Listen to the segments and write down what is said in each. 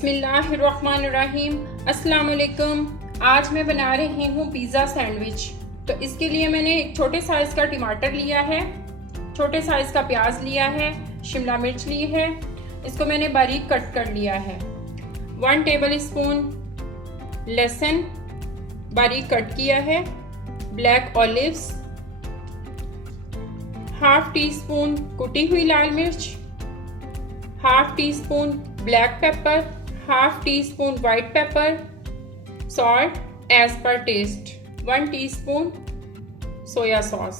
बिस्मिल्लाहिर्रहमानिर्रहीम। अस्सलाम वालेकुम। आज मैं बना रही हूँ पिज़्ज़ा सैंडविच। तो इसके लिए मैंने एक छोटे साइज़ का टमाटर लिया है, छोटे साइज़ का प्याज लिया है, शिमला मिर्च ली है, इसको मैंने बारीक कट कर लिया है। 1 टेबल स्पून लहसुन बारीक कट किया है, black olives, half teaspoon कुटी हुई लाल मिर्च, half teaspoon black pepper, half teaspoon white pepper, salt as per taste, 1 teaspoon soya sauce.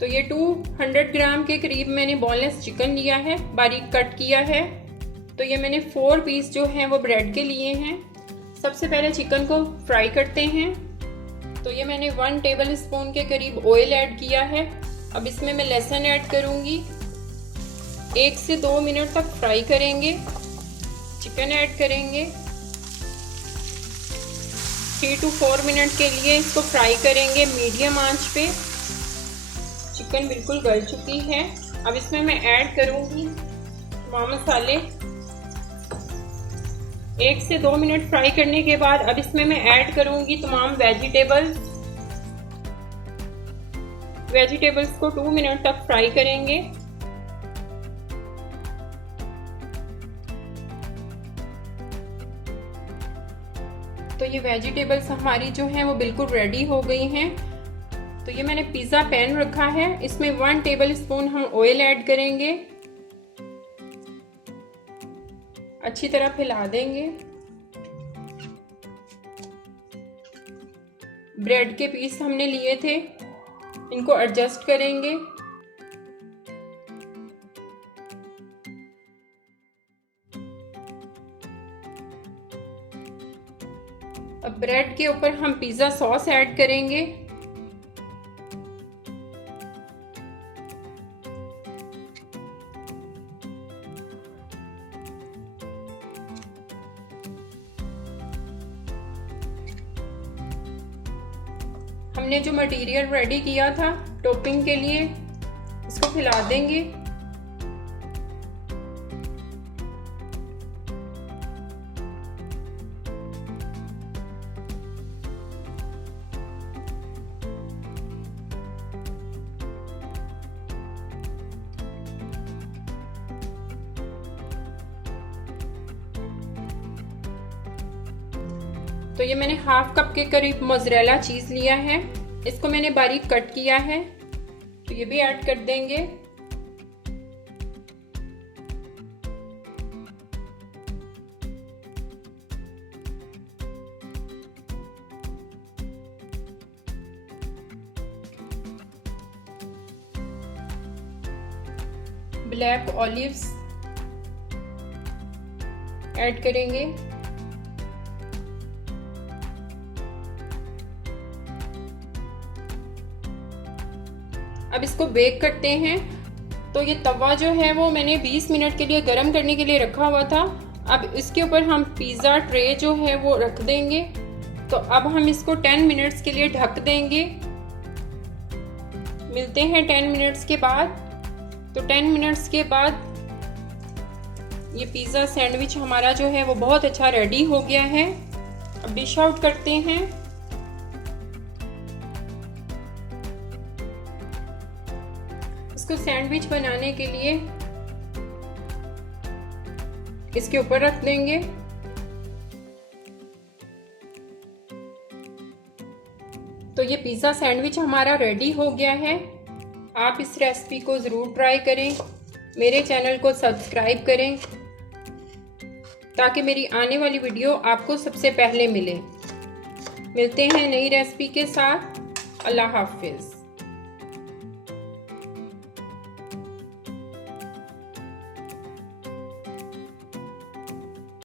तो ये 200 ग्राम के करीब मैंने बोनलेस चिकन लिया है, बारीक कट किया है। तो ये मैंने 4 पीस जो हैं वो ब्रेड के लिए हैं। सबसे पहले चिकन को फ्राई करते हैं। तो ये मैंने 1 टेबल स्पून के करीब ऑयल ऐड किया है। अब इसमें मैं लहसुन ऐड करूँगी, 1 से 2 मिनट तक फ्राई करेंगे। चिकन ऐड करेंगे, 3 to 4 मिनट के लिए इसको फ्राई करेंगे मीडियम आंच पे। चिकन बिल्कुल गल चुकी है। अब इसमें मैं ऐड करूँगी तमाम मसाले। 1 से 2 मिनट फ्राई करने के बाद अब इसमें मैं ऐड करूँगी तमाम वेजिटेबल्स को 2 मिनट तक फ्राई करेंगे। तो ये वेजिटेबल्स हमारी जो हैं वो बिल्कुल रेडी हो गई हैं। तो ये मैंने पिज़्ज़ा पैन रखा है, इसमें 1 टेबल स्पून हम ऑयल ऐड करेंगे। अच्छी तरह फैला देंगे। ब्रेड के पीस हमने लिए थे, इनको एडजस्ट करेंगे। अब ब्रेड के ऊपर हम पिज़्ज़ा सॉस ऐड करेंगे। हमने जो मटेरियल रेडी किया था टॉपिंग के लिए, इसको फैला देंगे। तो ये मैंने हाफ कप के करीब मोज़रेला चीज़ लिया है, इसको मैंने बारीक कट किया है। तो ये भी ऐड कर देंगे। ब्लैक ऑलिव्स ऐड करेंगे। अब इसको बेक करते हैं। तो ये तवा जो है वो मैंने 20 मिनट के लिए गर्म करने के लिए रखा हुआ था। अब इसके ऊपर हम पिज़्ज़ा ट्रे जो है वो रख देंगे। तो अब हम इसको 10 मिनट्स के लिए ढक देंगे। मिलते हैं 10 मिनट्स के बाद। तो 10 मिनट्स के बाद ये पिज़्ज़ा सैंडविच हमारा जो है वो बहुत अच्छा रेडी हो गया है। अब डिश आउट करते हैं। इसको सैंडविच बनाने के लिए इसके ऊपर रख देंगे। तो ये पिज़्ज़ा सैंडविच हमारा रेडी हो गया है। आप इस रेसिपी को ज़रूर ट्राई करें। मेरे चैनल को सब्सक्राइब करें ताकि मेरी आने वाली वीडियो आपको सबसे पहले मिले। मिलते हैं नई रेसिपी के साथ। अल्लाह हाफिज़।